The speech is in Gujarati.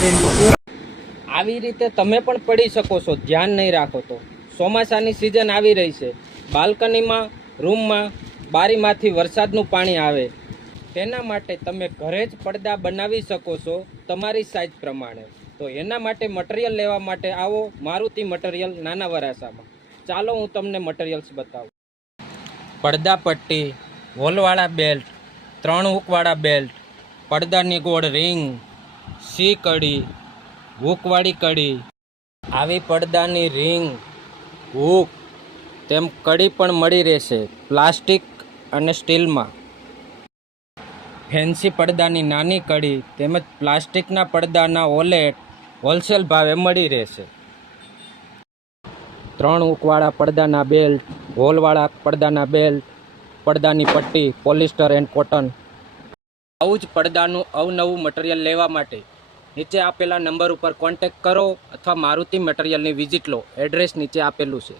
આવી રીતે તમે પણ પડી શકો છો, ધ્યાન નહીં રાખો તો. ચોમાસાની સિઝન આવી રહી છે. બાલ્કનીમાં, રૂમમાં, બારીમાંથી વરસાદનું પાણી આવે, તેના માટે તમે ઘરે જ પડદા બનાવી શકો છો તમારી સાઇઝ પ્રમાણે. તો એના માટે મટીરિયલ લેવા માટે આવો મારુતિ મટીરિયલ નાના વરાસામાં. ચાલો હું તમને મટીરિયલ્સ બતાવું. પડદા પટ્ટી, હોલવાળા બેલ્ટ, 3 હૂકવાળા બેલ્ટ, પડદાની ગોળ રિંગ, સી કડી, હૂકવાળી કડી. આવી પડદાની રિંગ, હૂક તેમ કડી પણ મળી રહેશે પ્લાસ્ટિક અને સ્ટીલમાં. ફેન્સી પડદાની નાની કડી તેમજ પ્લાસ્ટિકના પડદાના ઓલેટ હોલસેલ ભાવે મળી રહેશે. 3 હૂકવાળા પડદાના બેલ્ટ, હોલવાળા પડદાના બેલ્ટ, પડદાની પટ્ટી, પોલિસ્ટર એન્ડ કોટન. આવું જ પડદાનું અવનવું મટીરિયલ લેવા માટે નીચે આપેલા નંબર ઉપર કોન્ટેક્ટ કરો અથવા મારુતિ મટીરિયલની વિઝિટ લો. એડ્રેસ નીચે આપેલું છે.